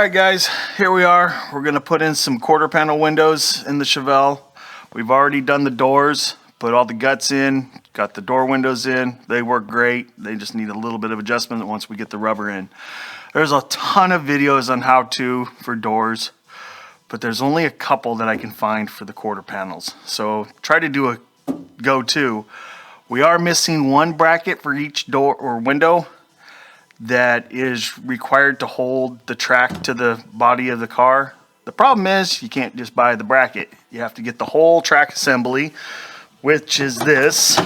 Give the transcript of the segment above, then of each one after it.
Alright guys, here we are. We're going to put in some quarter panel windows in the Chevelle. We've already done the doors, put all the guts in, got the door windows in. They work great. They just need a little bit of adjustment once we get the rubber in. There's a ton of videos on how to for doors, but there's only a couple that I can find for the quarter panels. So try to do a go-to. We are missing one bracket for each door or window that is required to hold the track to the body of the car. The problem is you can't just buy the bracket. You have to get the whole track assembly, which is this,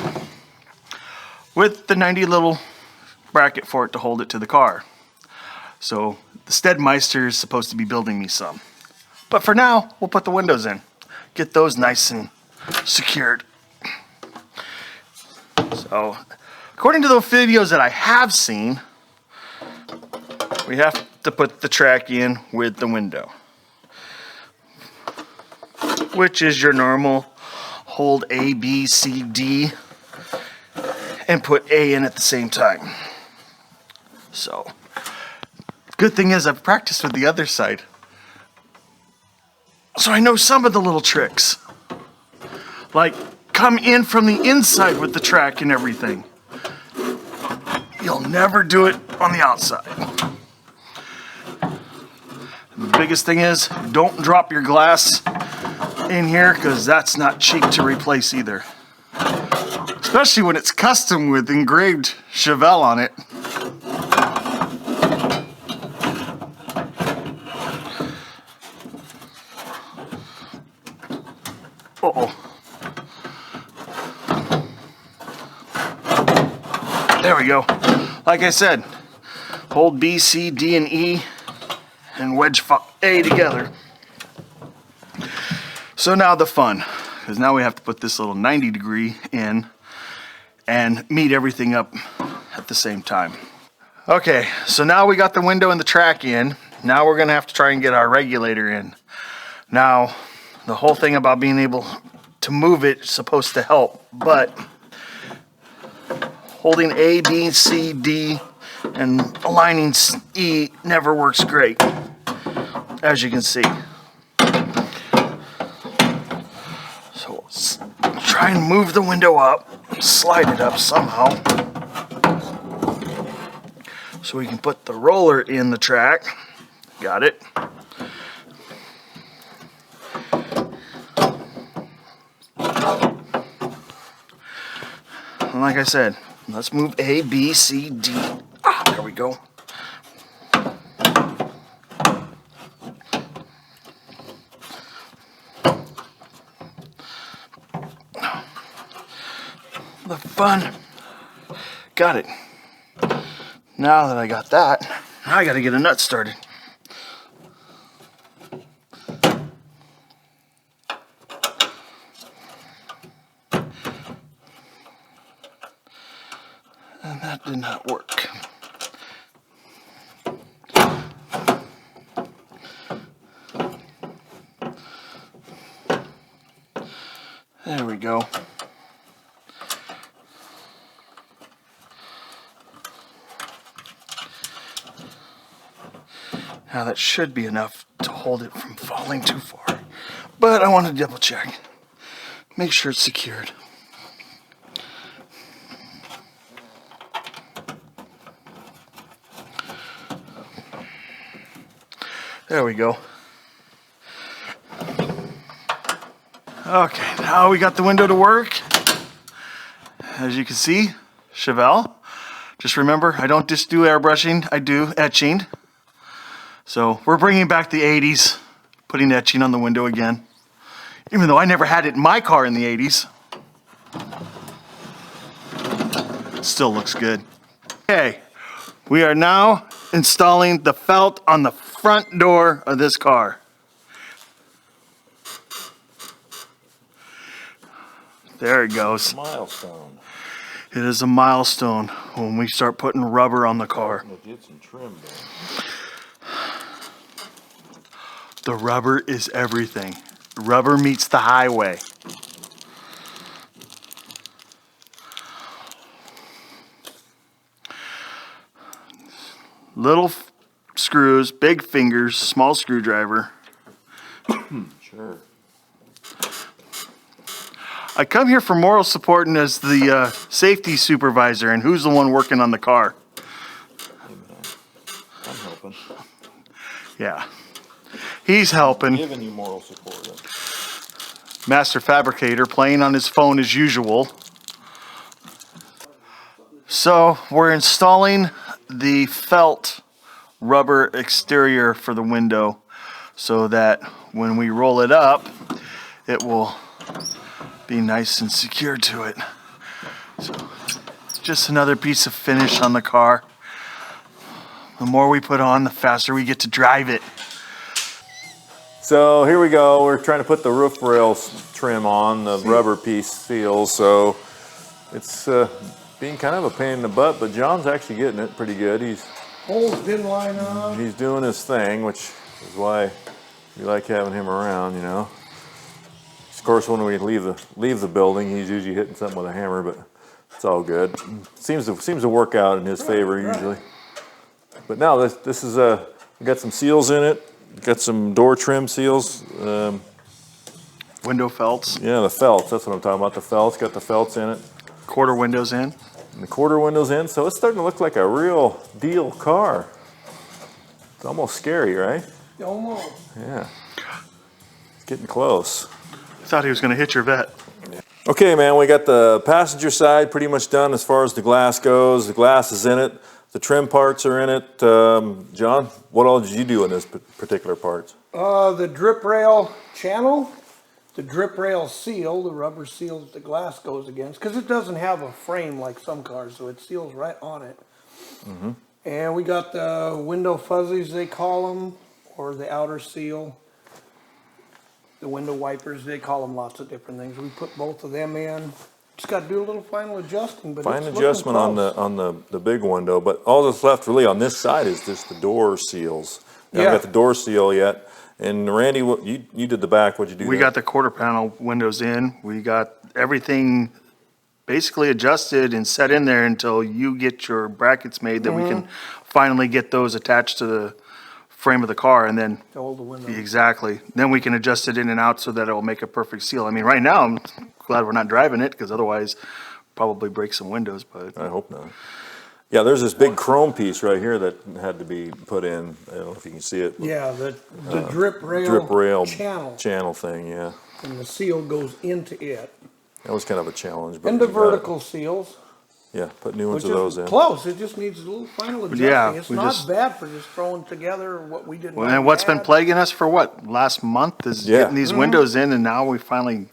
with the 90 little bracket for it to hold it to the car. So the Stedmeister is supposed to be building me some. But for now, we'll put the windows in. Get those nice and secured. So, according to the videos that I have seen, we have to put the track in with the window, which is your normal hold A, B, C, D, and put A in at the same time. So, good thing is I've practiced with the other side, so I know some of the little tricks, like come in from the inside with the track and everything. You'll never do it on the outside. The biggest thing is, don't drop your glass in here, because that's not cheap to replace either. Especially when it's custom with engraved Chevelle on it. Uh-oh. There we go. Like I said, hold B, C, D, and E and wedge A together. So now the fun, because now we have to put this little 90-degree in and meet everything up at the same time. Okay, so now we got the window and the track in. Now we're going to have to try and get our regulator in. Now, the whole thing about being able to move it is supposed to help, but holding A, B, C, D, and aligning E never works great, as you can see. So let's try and move the window up, slide it up somehow, so we can put the roller in the track. Got it. And like I said, let's move A, B, C, D. There we go. The fun. Got it. Now that I got that, now I gotta get a nut started. And that did not work. There we go. Now that should be enough to hold it from falling too far. But I want to double check. Make sure it's secured. There we go. Okay, now we got the window to work. As you can see, Chevelle. Just remember, I don't just do airbrushing, I do etching. So we're bringing back the 80s, putting etching on the window again. Even though I never had it in my car in the 80s. It still looks good. Okay, we are now installing the felt on the front door of this car. There it goes. Milestone. It is a milestone when we start putting rubber on the car. Get some trim down. The rubber is everything. Rubber meets the highway. Little screws, big fingers, small screwdriver. Sure. I come here for moral support and as the safety supervisor, and who's the one working on the car? Hey, man. I'm helping. Yeah, he's helping. Giving you moral support. Master fabricator playing on his phone as usual. So we're installing the felt rubber exterior for the window so that when we roll it up, it will be nice and secure to it. So it's just another piece of finish on the car. The more we put on, the faster we get to drive it. So here we go. We're trying to put the roof rails trim on, the rubber piece seal. So it's being kind of a pain in the butt, but John's actually getting it pretty good. Holes didn't line up. He's doing his thing, which is why we like having him around, you know. Of course, when we leave the building, he's usually hitting something with a hammer, but it's all good. Seems to work out in his favor usually. But now this is we got some seals in it. Got some door trim seals. Window felts. Yeah, the felts. That's what I'm talking about. The felts. Got the felts in it. Quarter windows in. And the quarter windows in. So it's starting to look like a real deal car. It's almost scary, right? Almost. Yeah. It's getting close. I thought he was going to hit your vet. Okay, man. We got the passenger side pretty much done as far as the glass goes. The glass is in it. The trim parts are in it. John, what all did you do in this particular parts? The drip rail channel, the drip rail seal, the rubber seal that the glass goes against, because it doesn't have a frame like some cars, so it seals right on it. Mm-hmm. And we got the window fuzzies, they call them, or the outer seal. The window wipers, they call them lots of different things. We put both of them in. Just got to do a little final adjusting, but Fine it's adjustment on the big window, but all that's left really on this side is just the door seals. We haven't got the door seal yet. And Randy, you did the back. What'd you do? We got the quarter panel windows in. We got everything basically adjusted and set in there until you get your brackets made that we can finally get those attached to the frame of the car, and then to hold the window. Exactly. Then we can adjust it in and out so that it will make a perfect seal. I mean, right now I'm glad we're not driving it because otherwise probably break some windows. But I hope not. Yeah, there's this big chrome piece right here that had to be put in. I don't know if you can see it. Yeah, the drip rail channel thing. Yeah. And the seal goes into it. That was kind of a challenge. But And the vertical seals. Yeah, put new ones Which of those is in. close. It just needs a little final adjusting. Yeah, it's we not just- bad for just throwing together what we did. and what's been plaguing us for what last month is getting these windows in, and now we finally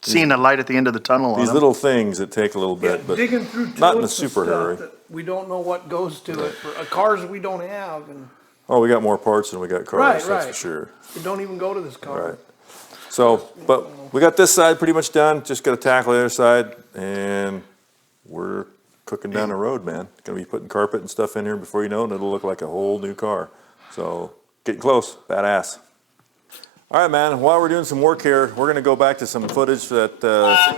seeing the light at the end of the tunnel. These on little things that take a little bit, but digging through not in a totes and super stuff hurry. that we don't know what goes to it for cars we don't have, and Oh, we got more parts than we got cars. That's Right. for sure. they don't even go to this car. Right. So, but we got this side pretty much done. Just got to tackle the other side, and we're cooking down the road, man. Gonna be putting carpet and stuff in here before you know it, and it'll look like a whole new car. So, getting close. Badass. All right, man. While we're doing some work here, we're gonna go back to some footage that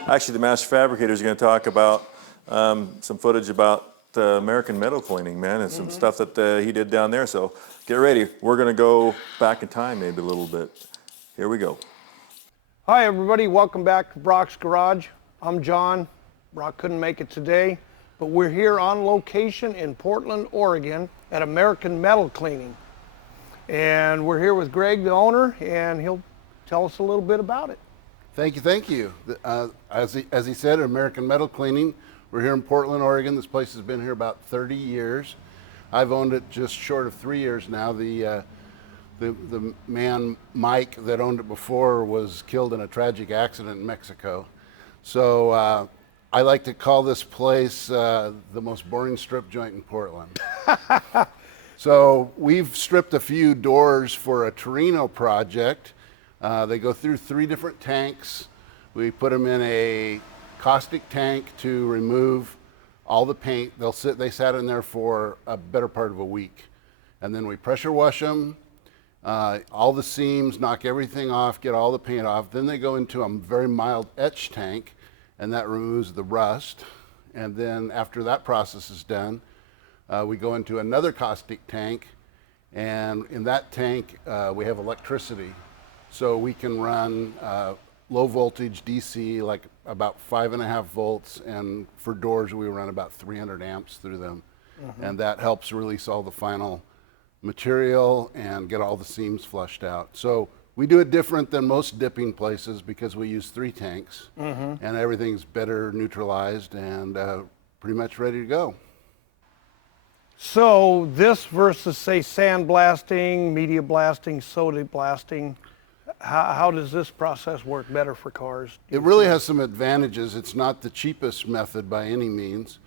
actually the master fabricator is gonna talk about. Some footage about American metal cleaning, man, and some stuff that he did down there. So, get ready. We're gonna go back in time maybe a little bit. Here we go. Hi, everybody. Welcome back to Brock's Garage. I'm John. Brock couldn't make it today, but we're here on location in Portland, Oregon at American Metal Cleaning. And we're here with Greg, the owner, and he'll tell us a little bit about it. Thank you. As he said, American Metal Cleaning. We're here in Portland, Oregon. This place has been here about 30 years. I've owned it just short of 3 years now. The man, Mike, that owned it before was killed in a tragic accident in Mexico. So I like to call this place the most boring strip joint in Portland. So we've stripped a few doors for a Torino project. They go through 3 different tanks. We put them in a caustic tank to remove all the paint. They sat in there for a better part of a week. And then we pressure wash them, all the seams, knock everything off, get all the paint off. Then they go into a very mild etch tank, and that removes the rust. And then after that process is done, we go into another caustic tank, And in that tank, we have electricity. So we can run low voltage DC, like about 5.5 volts. And for doors, we run about 300 amps through them. And that helps release all the final material and get all the seams flushed out. So we do it different than most dipping places because we use 3 tanks and everything's better neutralized and pretty much ready to go. So this versus, say, sandblasting, media blasting, soda blasting, how does this process work better for cars? It really has some advantages. It's not the cheapest method by any means,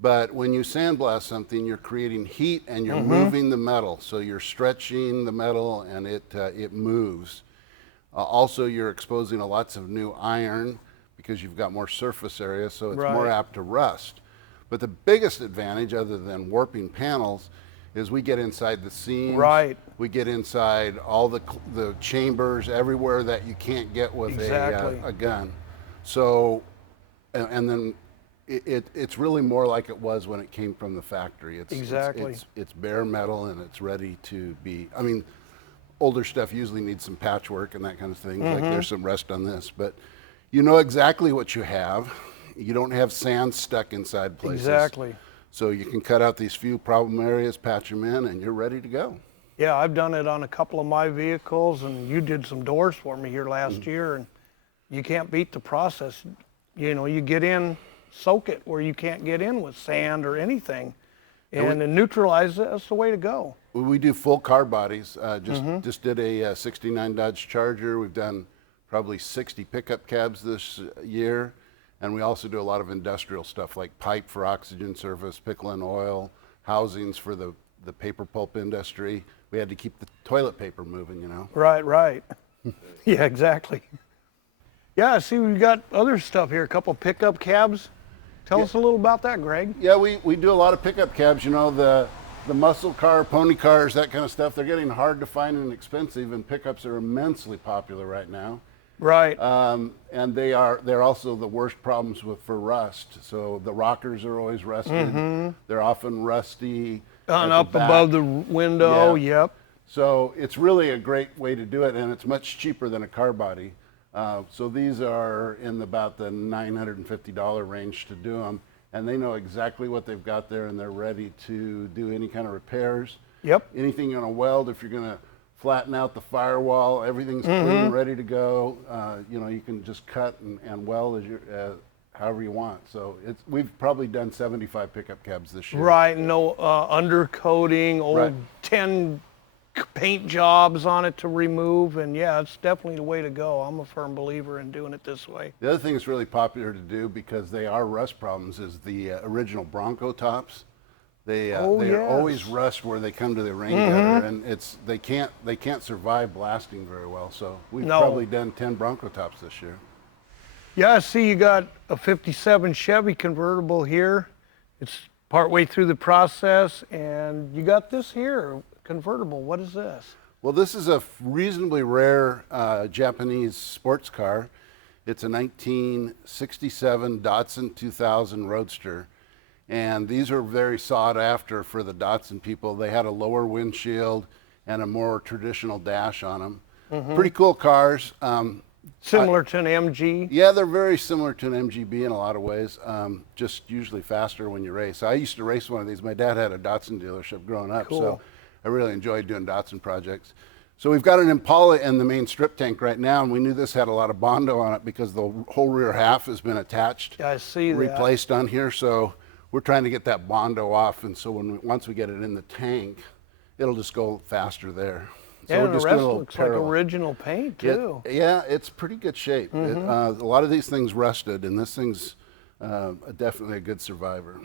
but when you sandblast something, you're creating heat and you're moving the metal. So you're stretching the metal and it moves. Also, you're exposing lots of new iron because you've got more surface area, so it's more apt to rust. But the biggest advantage, other than warping panels, is we get inside the seams. Right. We get inside all the chambers, everywhere that you can't get with a gun. So, and then it's really more like it was when it came from the factory. It's bare metal and it's ready to be. I mean, older stuff usually needs some patchwork and that kind of thing. Like there's some rust on this, but you know exactly what you have. You don't have sand stuck inside places. Exactly. So you can cut out these few problem areas, patch them in, and you're ready to go. Yeah, I've done it on a couple of my vehicles, and you did some doors for me here last year, and you can't beat the process. You know, you get in, soak it where you can't get in with sand or anything, and then neutralize it. That's the way to go. We do full car bodies. Just did a 69 Dodge Charger. We've done probably 60 pickup cabs this year. And we also do a lot of industrial stuff like pipe for oxygen service, pickle and oil, housings for the paper pulp industry. We had to keep the toilet paper moving, you know. Right. Yeah, exactly. Yeah, see, we've got other stuff here, a couple pickup cabs. Tell us a little about that, Greg. Yeah, we do a lot of pickup cabs, you know, the muscle car, pony cars, that kind of stuff. They're getting hard to find and expensive, and pickups are immensely popular right now. Right. And they're also the worst problems for rust. So the rockers are always rusted. They're often rusty. On up above the window, yep. So it's really a great way to do it, and it's much cheaper than a car body. So these are in about the $950 range to do them, and they know exactly what they've got there, and they're ready to do any kind of repairs. Yep. Anything you're going to weld, if you're going to flatten out the firewall, everything's clean and ready to go. You know, you can just cut and weld however you want. So we've probably done 75 pickup cabs this year. Right, no undercoating, old 10 paint jobs on it to remove, and yeah, it's definitely the way to go. I'm a firm believer in doing it this way. The other thing that's really popular to do, because they are rust problems, is the original Bronco tops. They are always rust where they come to the rain gutter, and they can't survive blasting very well. So we've probably done 10 Bronco tops this year. Yeah, I see you got a 57 Chevy convertible here. It's partway through the process, and you got this here, convertible. What is this? Well, this is a reasonably rare Japanese sports car. It's a 1967 Datsun 2000 Roadster. And these are very sought after for the Datsun people. They had a lower windshield and a more traditional dash on them. Pretty cool cars. Similar to an MG? Yeah, they're very similar to an MGB in a lot of ways, just usually faster when you race. I used to race one of these. My dad had a Datsun dealership growing up, so I really enjoyed doing Datsun projects. So we've got an Impala in the main strip tank right now, and we knew this had a lot of Bondo on it because the whole rear half has been attached, I see that. replaced on here. So we're trying to get that Bondo off, and so once we get it in the tank, it'll just go faster there. So Yeah, we're and just the doing rest a little looks like parallel. original paint, too. Yeah, it's pretty good shape. A lot of these things rusted, and this thing's definitely a good survivor.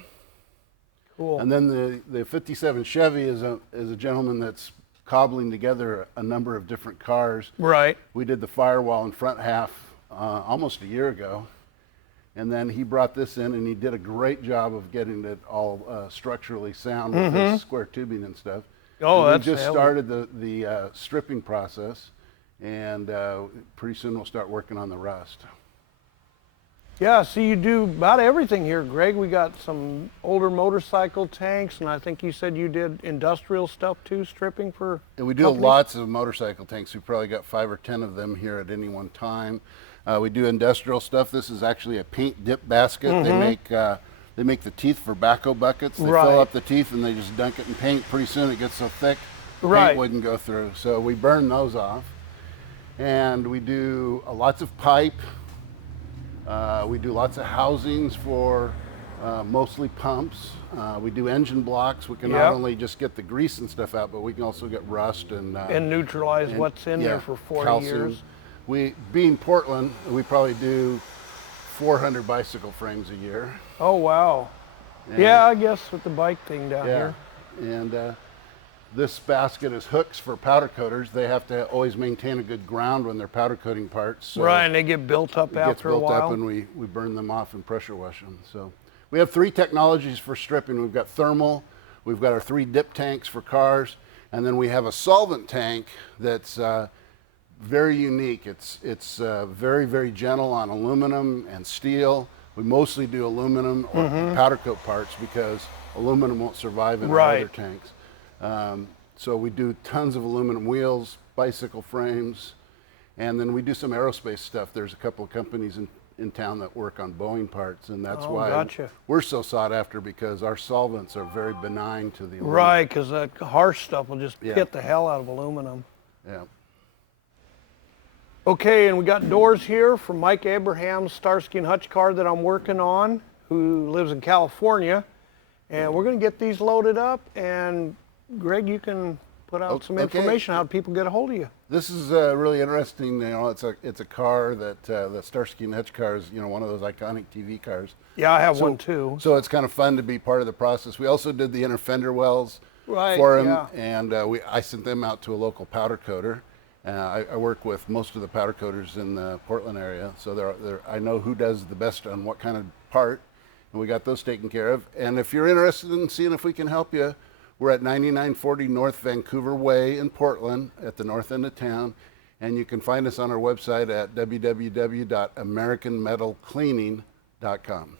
Cool. And then the 57 Chevy is a gentleman that's cobbling together a number of different cars. Right. We did the firewall and front half almost a year ago. And then he brought this in, and he did a great job of getting it all structurally sound with his square tubing and stuff. Oh, and that's we just hell. started the stripping process, and pretty soon we'll start working on the rust. Yeah, see, you do about everything here, Greg. We got some older motorcycle tanks, and I think you said you did industrial stuff too, stripping for And we do companies? lots of motorcycle tanks. We probably got 5 or 10 of them here at any one time. We do industrial stuff. This is actually a paint dip basket. They make the teeth for backhoe buckets. They Right. fill up the teeth and they just dunk it in paint. Pretty soon it gets so thick, the Right. paint wouldn't go through. So we burn those off. And we do lots of pipe. We do lots of housings for mostly pumps. We do engine blocks. We can Yep. not only just get the grease and stuff out, but we can also get rust and neutralize and- what's in yeah, there for 40 calcium. years. We, being Portland, we probably do 400 bicycle frames a year. Oh, wow. And- Yeah, I guess with the bike thing down Yeah, here. and this basket is hooks for powder coaters. They have to always maintain a good ground when they're powder coating parts. So Right, and they get built up it gets after a built while. up and we burn them off and pressure wash them. So we have 3 technologies for stripping. We've got thermal, we've got our 3 dip tanks for cars, and then we have a solvent tank that's very unique. It's very, very gentle on aluminum and steel. We mostly do aluminum or powder coat parts because aluminum won't survive in our Right. other tanks. So we do tons of aluminum wheels, bicycle frames, and then we do some aerospace stuff. There's a couple of companies in town that work on Boeing parts, and that's Oh, why gotcha. we're so sought after, because our solvents are very benign to the aluminum. Right, because that harsh stuff will just Yeah. hit the hell out of aluminum. Yeah. Okay, and we got doors here from Mike Abraham's Starsky and Hutch car that I'm working on, who lives in California. And we're going to get these loaded up, and Greg, you can put out some Okay. information how people get a hold of you. This is really interesting. You know, it's a car that Starsky and Hutch car is, you know, one of those iconic TV cars. Yeah, I have one too. So it's kind of fun to be part of the process. We also did the inner fender wells Right, for him, yeah. and I sent them out to a local powder coater. I work with most of the powder coaters in the Portland area, so I know who does the best on what kind of part, and we got those taken care of. And if you're interested in seeing if we can help you, we're at 9940 North Vancouver Way in Portland at the north end of town, and you can find us on our website at www.americanmetalcleaning.com.